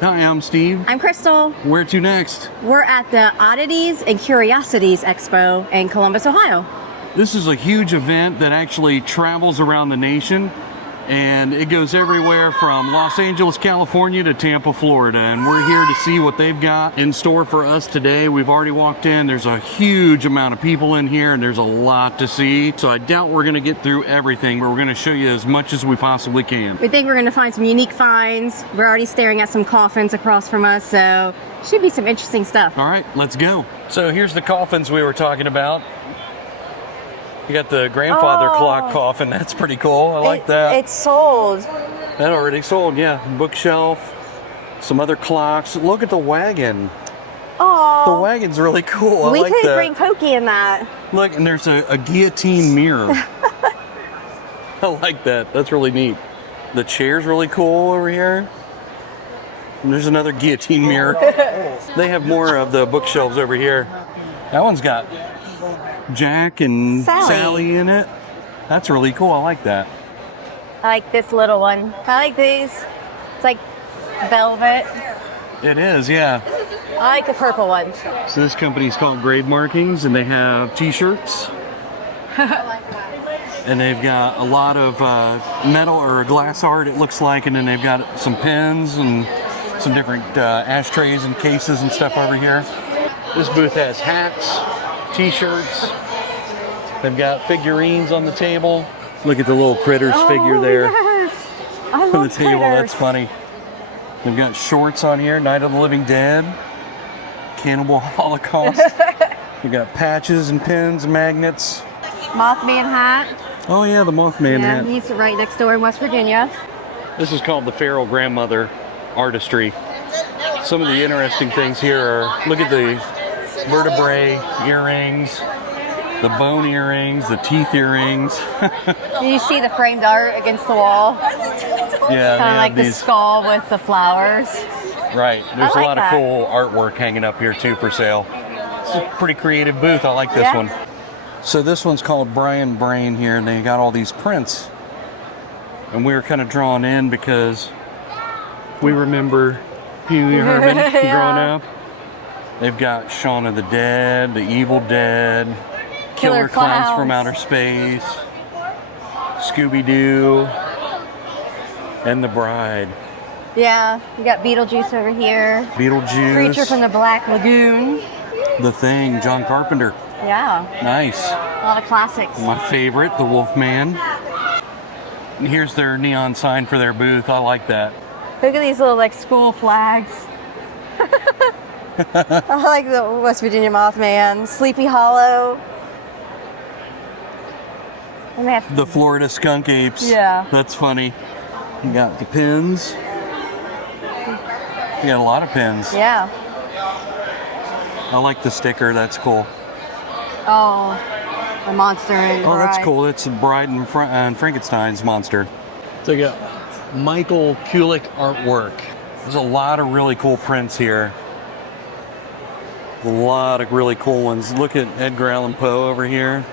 Hi, I'm Steve. I'm Crystal. Where to next? We're at the Oddities and Curiosities Expo in Columbus, Ohio. This is a huge event that actually travels around the nation, and it goes everywhere from Los Angeles, California to Tampa, Florida, and we're here to see what they've got in store for us today. We've already walked in. There's a huge amount of people in here, and there's a lot to see, so I doubt we're going to get through everything, but we're going to show you as much as we possibly can. We think we're going to find some unique finds. We're already staring at some coffins across from us, so should be some interesting stuff. All right, let's go. So here's the coffins we were talking about. You got the grandfather clock coffin. That's pretty cool. I like that. It's sold. That already sold, yeah. Bookshelf, some other clocks. Look at the wagon. Oh, The wagon's really cool. we I like could that. bring Pokey in that. Look, and there's a guillotine mirror. I like that. That's really neat. The chair's really cool over here. And there's another guillotine mirror. They have more of the bookshelves over here. That one's got Jack and Sally in it. That's really cool. I like that. I like this little one. I like these. It's like velvet. It is, yeah. I like the purple one. So this company's called Grave Markings, and they have t-shirts. And they've got a lot of metal or glass art, it looks like, and then they've got some pens and some different ashtrays and cases and stuff over here. This booth has hats, t-shirts. They've got figurines on the table. Look at the little critters figure there Yes. I on love the table. critters. That's funny. They've got shorts on here, Night of the Living Dead, Cannibal Holocaust. We've got patches and pins and magnets. Mothman hat. Oh yeah, the Mothman Yeah, hat. he's right next door in West Virginia. This is called the Feral Grandmother Artistry. Some of the interesting things here are, look at the vertebrae earrings, the bone earrings, the teeth earrings. Do you see the framed art against the wall? Yeah, Kind of like the skull with the flowers. Right. There's I a like lot that. of cool artwork hanging up here too for sale. It's a pretty creative booth. I like this Yeah. one. So this one's called Brian Brain here, and they got all these prints. And we were kind of drawn in because we remember Pee Wee Herman Yeah. growing up. They've got Shaun of the Dead, The Evil Dead, Killer Clowns from Clowns. Outer Space, Scooby-Doo, and The Bride. Yeah, you got Beetlejuice over here. Beetlejuice, Creature from the Black Lagoon. The Thing, John Carpenter. Yeah, Nice. a lot of classics. My favorite, The Wolfman. And here's their neon sign for their booth. I like that. Look at these little like school flags. I like the West Virginia Mothman, Sleepy Hollow. And they have The Florida Skunk Apes. Yeah. That's funny. You got the pins. You got a lot of pins. yeah. I like the sticker. That's cool. Oh, the monster and Oh, that's Bride. cool. It's the Bride and Frankenstein's monster. So you got Michael Kulik artwork. There's a lot of really cool prints here. A lot of really cool ones. Look at Edgar Allan Poe over here.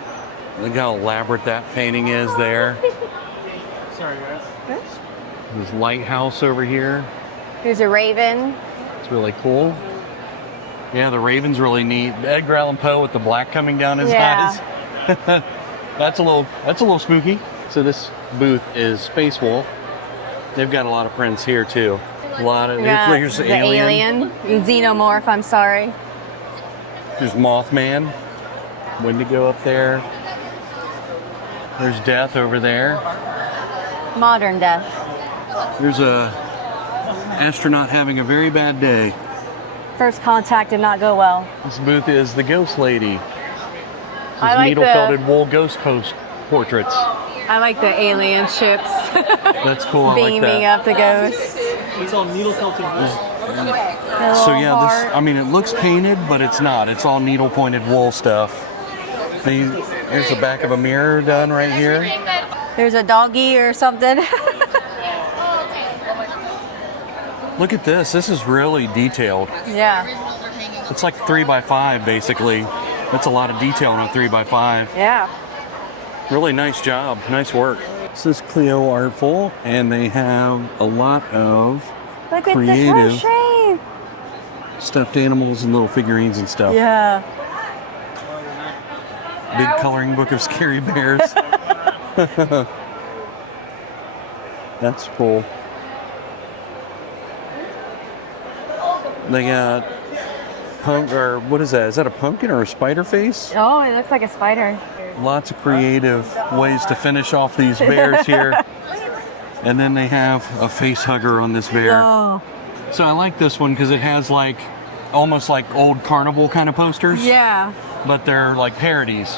Look how elaborate that painting is there. Sorry, guys. This lighthouse over here. Here's a raven. It's really cool. Yeah, the raven's really neat. Edgar Allan Poe with the black coming down his Yeah. eyes. That's a little spooky. So this booth is Space Wolf. They've got a lot of prints here too. A lot of here's the alien. Xenomorph, I'm sorry. There's Mothman. Wendigo up there. There's Death over there. Modern death. There's a astronaut having a very bad day. First contact did not go well. This booth is the Ghost Lady. I like Needle-felted wool ghost portraits. I like the alien ships That's cool. I like beaming that. up the ghosts. It's all needle-felted wool. So yeah, I mean, it looks painted, but it's not. It's all needle-pointed wool stuff. Here's the back of a mirror done right here. There's a doggy or something. Look at this. This is really detailed. Yeah. It's like 3x5 basically. That's a lot of detail on a 3x5. Yeah. Really nice job. Nice work. This is Clio Artful, and they have a lot of Look at Creative. the crochet. Stuffed animals and little figurines and stuff. Yeah. Big coloring book of scary bears. That's cool. They got or what is that? Is that a pumpkin or a spider face? Oh, it looks like a spider. Lots of creative ways to finish off these bears here. And then they have a face hugger on this bear. Oh. So I like this one because it has like almost like old carnival kind of posters. Yeah. But they're like parodies.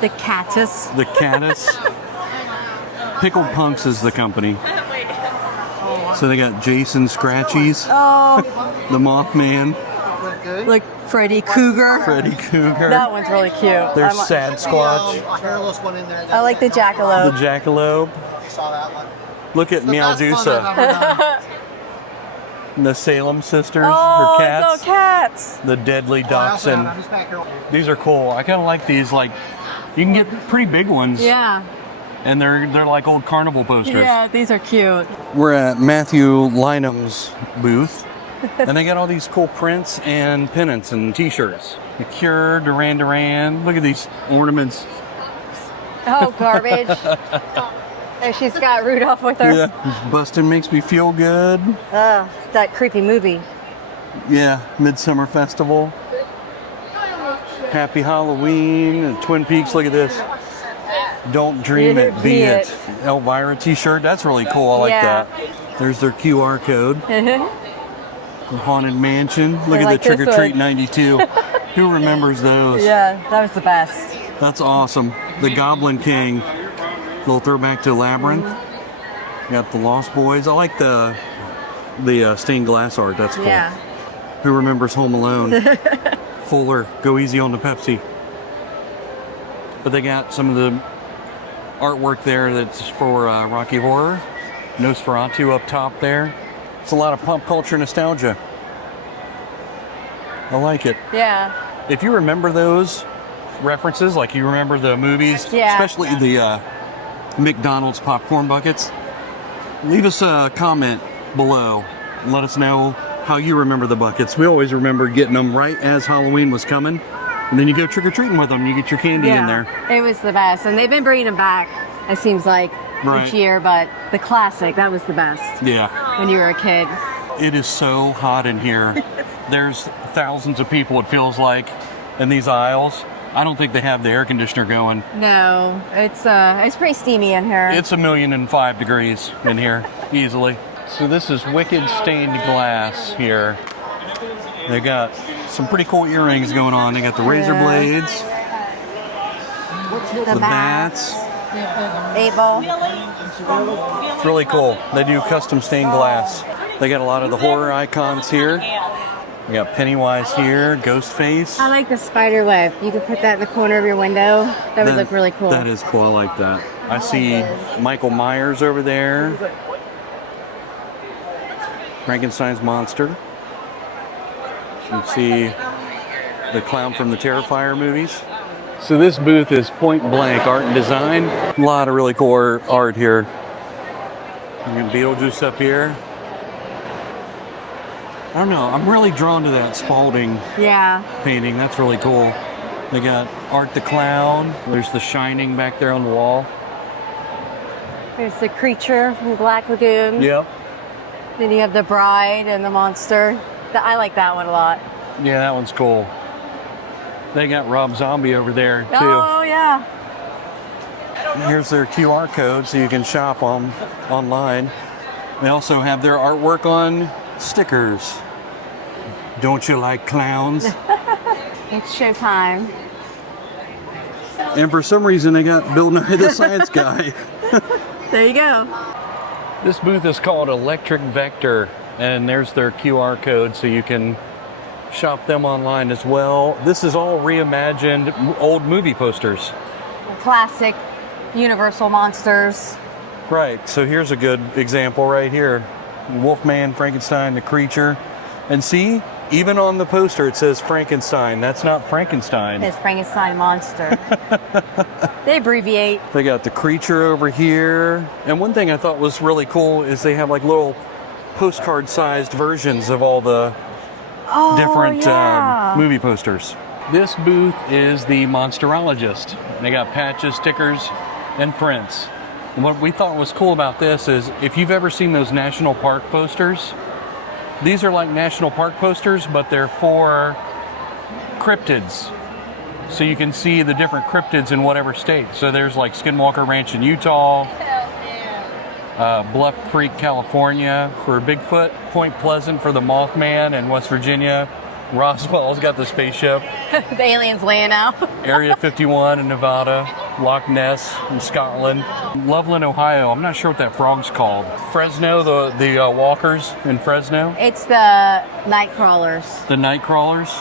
The catus. The catus. Pickled Punks is the company. So they got Jason Scratchies, Oh, the Mothman, like Freddy Cougar. Freddy Cougar. That one's really cute. There's Sad Squatch, Hairless one in there. I like the the jackalope. Jackalope. You saw that one. Look at Meowdusa, the Salem Sisters, Oh, her it's all cats, cats. the Deadly Ducks, I'm and just back here. these are cool. I kind of like these. Like, you can get pretty big ones, Yeah. and they're like old carnival posters. Yeah, these are cute. We're at Matthew Lynam's booth, and they got all these cool prints and pennants and T-shirts. The Cure, Duran Duran. Look at these ornaments. Oh, garbage. And she's got Rudolph with her. Yeah, Bustin' makes me feel good. That creepy movie. Yeah, Midsummer Festival. Happy Halloween, and Twin Peaks. Look at this. Don't dream it, be it. Elvira T-shirt. That's really cool. I like Yeah. that. There's their QR code. The Haunted Mansion. Look I at like the Trick this or Treat one. 92. Who remembers those? Yeah, that was the best. That's awesome. The Goblin King. Little throwback to Labyrinth. Got the Lost Boys. I like the stained glass art. That's cool. Yeah. Who remembers Home Alone? Fuller, go easy on the Pepsi. But they got some of the artwork there that's for Rocky Horror. Nosferatu up top there. It's a lot of pop culture nostalgia. I like it. Yeah. If you remember those references, like you remember the movies, Yeah. especially the McDonald's popcorn buckets, leave us a comment below and let us know how you remember the buckets. We always remember getting them right as Halloween was coming, and then you go trick-or-treating with them. You get your candy in there. It was the best. And they've been bringing them back, it seems like, Right. each year. But the classic, that was the best Yeah. when you were a kid. It is so hot in here. There's thousands of people, it feels like, in these aisles. I don't think they have the air conditioner going. No, it's pretty steamy in here. It's 1,005 degrees in here, easily. So this is Wicked Stained Glass here. They got some pretty cool earrings going on. They got the razor blades, the bats. 8-ball. It's really cool. They do custom stained glass. They got a lot of the horror icons here. We got Pennywise here, Ghostface. I like the spider web. You could put that in the corner of your window. That would look really cool. That is cool. I like that. I see Michael Myers over there. Frankenstein's monster. You can see the clown from the Terrifier movies. So this booth is Point Blank Art and Design. A lot of really cool art here. You got Beetlejuice up here. I don't know. I'm really drawn to that Spalding Yeah. painting. That's really cool. They got Art the Clown. There's The Shining back there on the wall. There's the creature from Black Lagoon. Yep. Then you have the bride and the monster. I like that one a lot. Yeah, that one's cool. They got Rob Zombie over there too. Oh, yeah. Here's their QR code so you can shop them online. They also have their artwork on stickers. Don't you like clowns? It's showtime. And for some reason they got Bill Nye the Science Guy. There you go. This booth is called Electric Vector, and there's their QR code so you can shop them online as well. This is all reimagined old movie posters. Classic Universal monsters. Right, so here's a good example right here. Wolfman, Frankenstein, the creature. And see, Even on the poster, it says Frankenstein. That's not Frankenstein. It's Frankenstein monster. They abbreviate. They got the creature over here. And one thing I thought was really cool is they have like little postcard-sized versions of all the different movie posters. This booth is the Monsterologist. They got patches, stickers, and prints. And what we thought was cool about this is if you've ever seen those national park posters, these are like national park posters, but they're for cryptids. So you can see the different cryptids in whatever state. So there's like Skinwalker Ranch in Utah, Bluff Creek, California for Bigfoot, Point Pleasant for the Mothman in West Virginia, Roswell's got the spaceship, The aliens laying out. Area 51 in Nevada, Loch Ness in Scotland, Loveland, Ohio. I'm not sure what that frog's called. Fresno, the walkers in Fresno. It's the night crawlers. The night crawlers.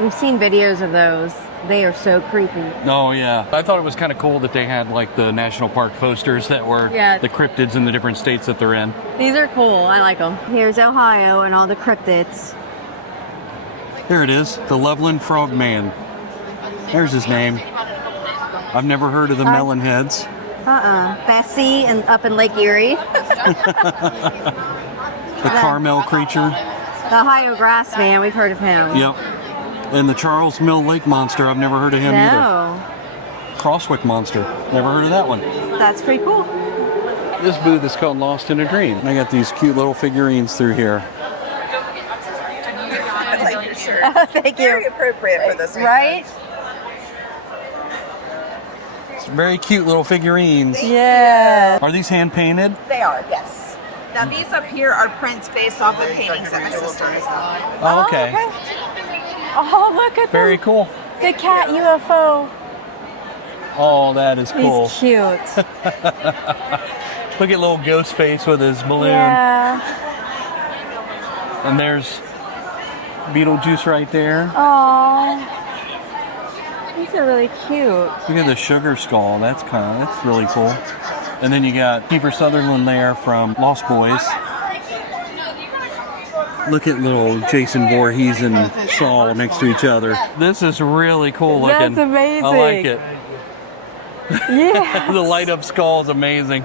We've seen videos of those. They are so creepy. Oh yeah. I thought it was kind of cool that they had like the national park posters that were the cryptids in the different states that they're in. These are cool. I like them. Here's Ohio and all the cryptids. There it is, the Loveland Frogman. There's his name. I've never heard of the melon heads. Bessie and up in Lake Erie. The Carmel creature. The Ohio Grassman, we've heard of him. Yep. And the Charles Mill Lake Monster, I've never heard of him either. No. Crosswick Monster, never heard of that one. That's pretty cool. This booth is called Lost in a Dream. I got these cute little figurines through here. Thank you. Very appropriate for this. Right? It's very cute little figurines. Yeah. Are these hand painted? They are, yes. Now these up here are prints based off of paintings that my sister has done. Oh, okay. Oh, look at Very cool. the cat UFO. Oh, that is cool. He's cute. Look at little ghost face with his balloon. Yeah. And there's Beetlejuice right there. Oh. These are really cute. Look at the sugar skull. That's really cool. And then you got Kiefer Sutherland there from Lost Boys. Look at little Jason Voorhees and Saul next to each other. This is really cool looking. That's amazing. I like it. Yeah. The light up skull is amazing.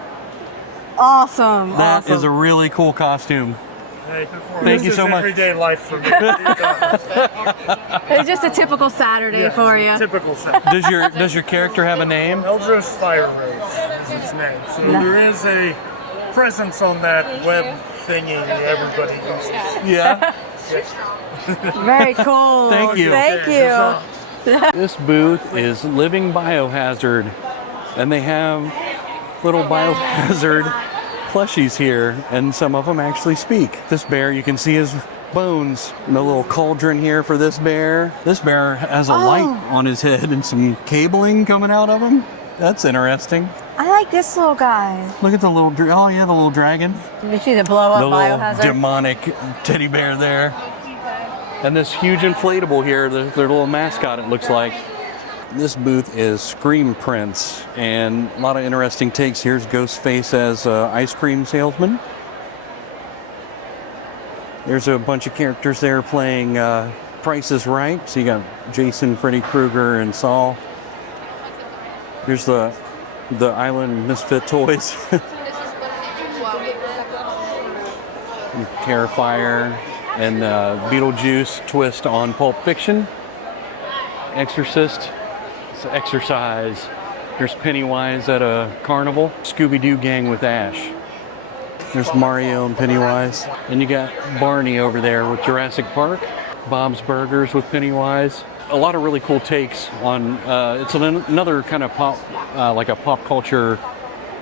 Awesome. That is a really cool costume. Thank you so much. Everyday life for me. It's just a typical Saturday for you. Typical Saturday. Does your character have a name? Eldros Fire Rose is his name. So there is a presence on that web thingy everybody uses. Yeah. Very cool. Thank you. Thank you. This booth is Living Biohazard, and they have little biohazard plushies here, and some of them actually speak. This bear, you can see his bones. And a little cauldron here for this bear. This bear has a light on his head and some cabling coming out of him. That's interesting. I like this little guy. Look at the little, the little dragon. You see the blow up The little biohazard? demonic teddy bear there. And this huge inflatable here, their little mascot, it looks like. This booth is Scream Prints, and a lot of interesting takes. Here's Ghostface as ice cream salesman. There's a bunch of characters there playing Price is Right. So you got Jason, Freddy Krueger, and Saul. Here's the Island Misfit toys. Terrifier and Beetlejuice twist on Pulp Fiction. Exorcist. Exercise. There's Pennywise at a carnival. Scooby-Doo gang with Ash. There's Mario and Pennywise. And you got Barney over there with Jurassic Park. Bob's Burgers with Pennywise. A lot of really cool takes on, it's another kind of pop, like a pop culture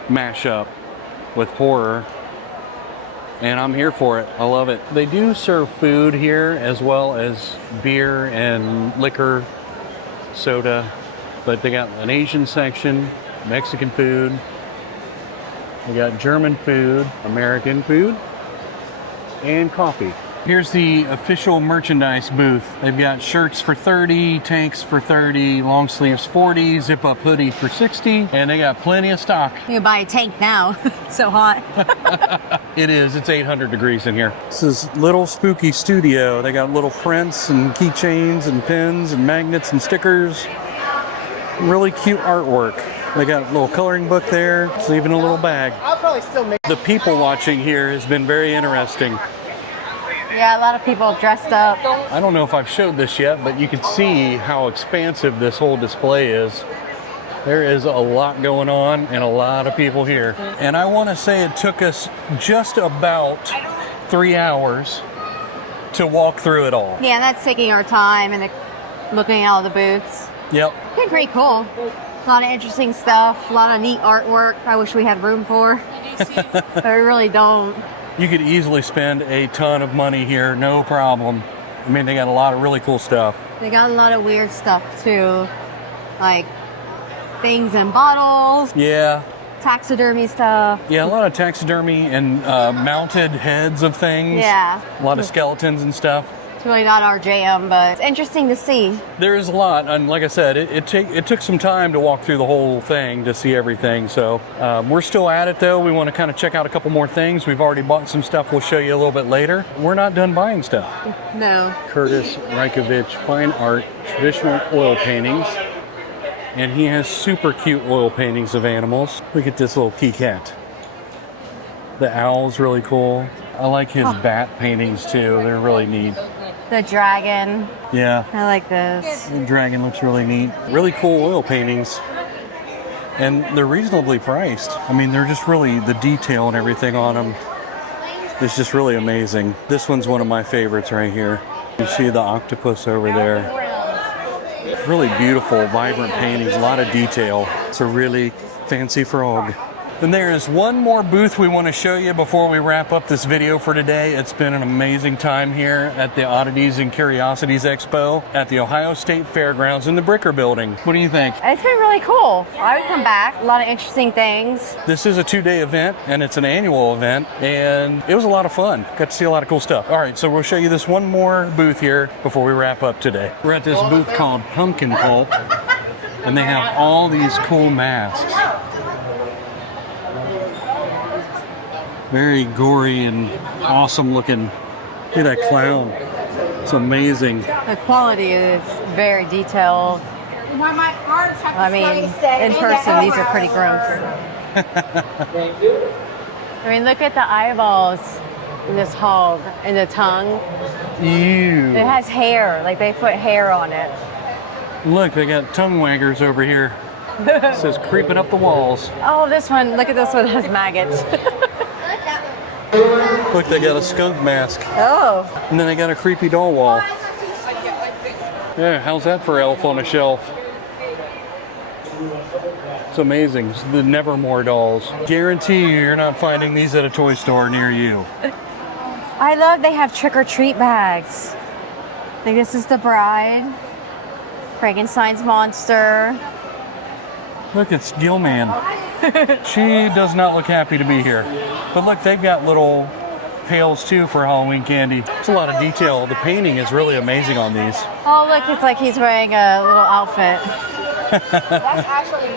mashup with horror. And I'm here for it. I love it. They do serve food here as well as beer and liquor, soda. But they got an Asian section, Mexican food. We got German food, American food, and coffee. Here's the official merchandise booth. They've got shirts for 30, tanks for 30, long sleeves 40, zip up hoodie for 60, and they got plenty of stock. You can buy a tank now. It's so hot. It is. It's 800 degrees in here. This is Little Spooky Studio. They got little prints and keychains and pins and magnets and stickers. Really cute artwork. They got a little coloring book there. It's even a little bag. I'll probably still make. The people watching here has been very interesting. Yeah, a lot of people dressed up. I don't know if I've showed this yet, but you can see how expansive this whole display is. There is a lot going on and a lot of people here. And I want to say it took us just about 3 hours to walk through it all. Yeah, that's taking our time and looking at all the booths. Yep. It's been pretty cool. A lot of interesting stuff, a lot of neat artwork I wish we had room for. But we really don't. You could easily spend a ton of money here, no problem. I mean, they got a lot of really cool stuff. They got a lot of weird stuff too, like things in bottles, Yeah. taxidermy stuff. Yeah, a lot of taxidermy and mounted heads of things. Yeah. A lot of skeletons and stuff. It's really not our jam, but it's interesting to see. There is a lot, and like I said, it took some time to walk through the whole thing to see everything. So we're still at it though. We want to kind of check out a couple more things. We've already bought some stuff. We'll show you a little bit later. We're not done buying stuff. No. Curtis Reikovich Fine Art Traditional Oil Paintings, and he has super cute oil paintings of animals. Look at this little key cat. The owl's really cool. I like his bat paintings too. They're really neat. The dragon. Yeah. I like this. The dragon looks really neat. Really cool oil paintings. And they're reasonably priced. I mean, they're just really, the detail and everything on them is just really amazing. This one's one of my favorites right here. You see the octopus over there. It's really beautiful, vibrant paintings, a lot of detail. It's a really fancy frog. Then there is one more booth we want to show you before we wrap up this video for today. It's been an amazing time here at the Oddities and Curiosities Expo at the Ohio State Fairgrounds in the Bricker Building. What do you think? It's been really cool. I would come back. A lot of interesting things. This is a 2-day event, and it's an annual event, and it was a lot of fun. Got to see a lot of cool stuff. All right, so we'll show you this one more booth here before we wrap up today. We're at this booth called Pumpkin Pulp, and they have all these cool masks. Very gory and awesome looking. Look at that clown. It's amazing. The quality is very detailed. I mean, in person, these are pretty gross. I mean, look at the eyeballs in this hog and the tongue. Ew. It has hair, like they put hair on it. Look, they got tongue waggers over here. It says creeping up the walls. Oh, this one, look at this one, has maggots. Look, they got a skunk mask. Oh. And then they got a creepy doll wall. Yeah, how's that for elf on a shelf? It's amazing. It's the Nevermore dolls. Guarantee you're not finding these at a toy store near you. I love they have trick-or-treat bags. Like this is the bride. Frankenstein's monster. Look, it's Gilman. She does not look happy to be here. But look, they've got little pails too for Halloween candy. It's a lot of detail. The painting is really amazing on these. Oh, look, it's like he's wearing a little outfit.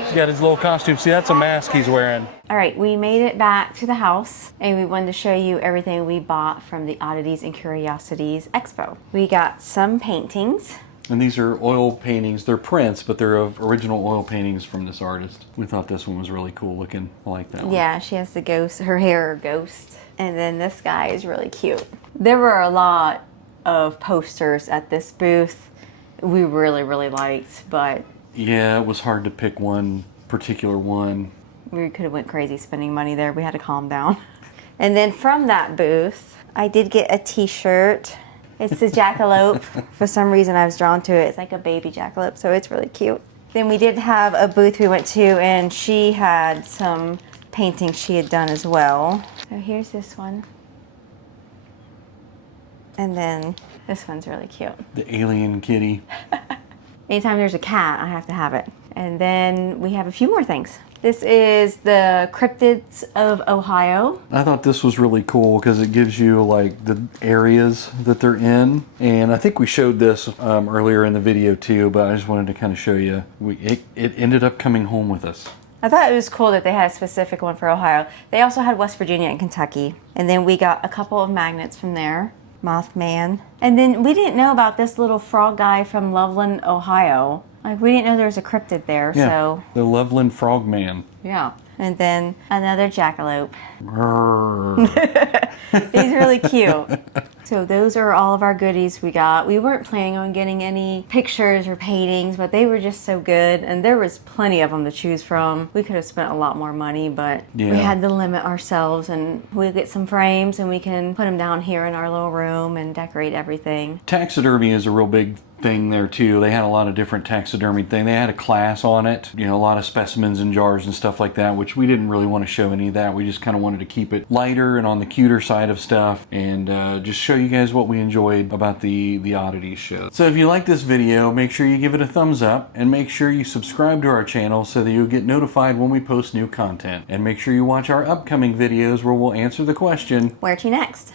He's got his little costume. See, that's a mask he's wearing. All right, we made it back to the house and we wanted to show you everything we bought from the Oddities and Curiosities Expo. We got some paintings. And these are oil paintings. They're prints, but they're of original oil paintings from this artist. We thought this one was really cool looking. I like that one. Yeah, she has the ghost, her hair ghost. And then this guy is really cute. There were a lot of posters at this booth we really, really liked, but yeah, it was hard to pick one particular one. We could have went crazy spending money there. We had to calm down. And then from that booth, I did get a t-shirt. It's the jackalope. For some reason I was drawn to it. It's like a baby jackalope, so it's really cute. Then we did have a booth we went to and she had some paintings she had done as well. So here's this one. And then this one's really cute. The alien kitty. Anytime there's a cat, I have to have it. And then we have a few more things. This is the Cryptids of Ohio. I thought this was really cool because it gives you like the areas that they're in. And I think we showed this earlier in the video too, but I just wanted to kind of show you. It ended up coming home with us. I thought it was cool that they had a specific one for Ohio. They also had West Virginia and Kentucky. And then we got a couple of magnets from there. Mothman. And then we didn't know about this little frog guy from Loveland, Ohio. Like, we didn't know there was a cryptid there, Yeah, so... the Loveland Frogman. Yeah. And then another jackalope. Grrr. He's really cute. So those are all of our goodies we got. We weren't planning on getting any pictures or paintings, but they were just so good. And there was plenty of them to choose from. We could have spent a lot more money, but we had to limit ourselves. And we'll get some frames and we can put them down here in our little room and decorate everything. Taxidermy is a real big thing there too. They had a lot of different taxidermy things. They had a class on it, you know, a lot of specimens and jars and stuff like that, which we didn't really want to show any of that. We just kind of wanted to keep it lighter and on the cuter side of stuff, and just show you guys what we enjoyed about the Oddities show. So if you like this video, make sure you give it a thumbs up, and make sure you subscribe to our channel so that you'll get notified when we post new content. And make sure you watch our upcoming videos where we'll answer the question, Where to next?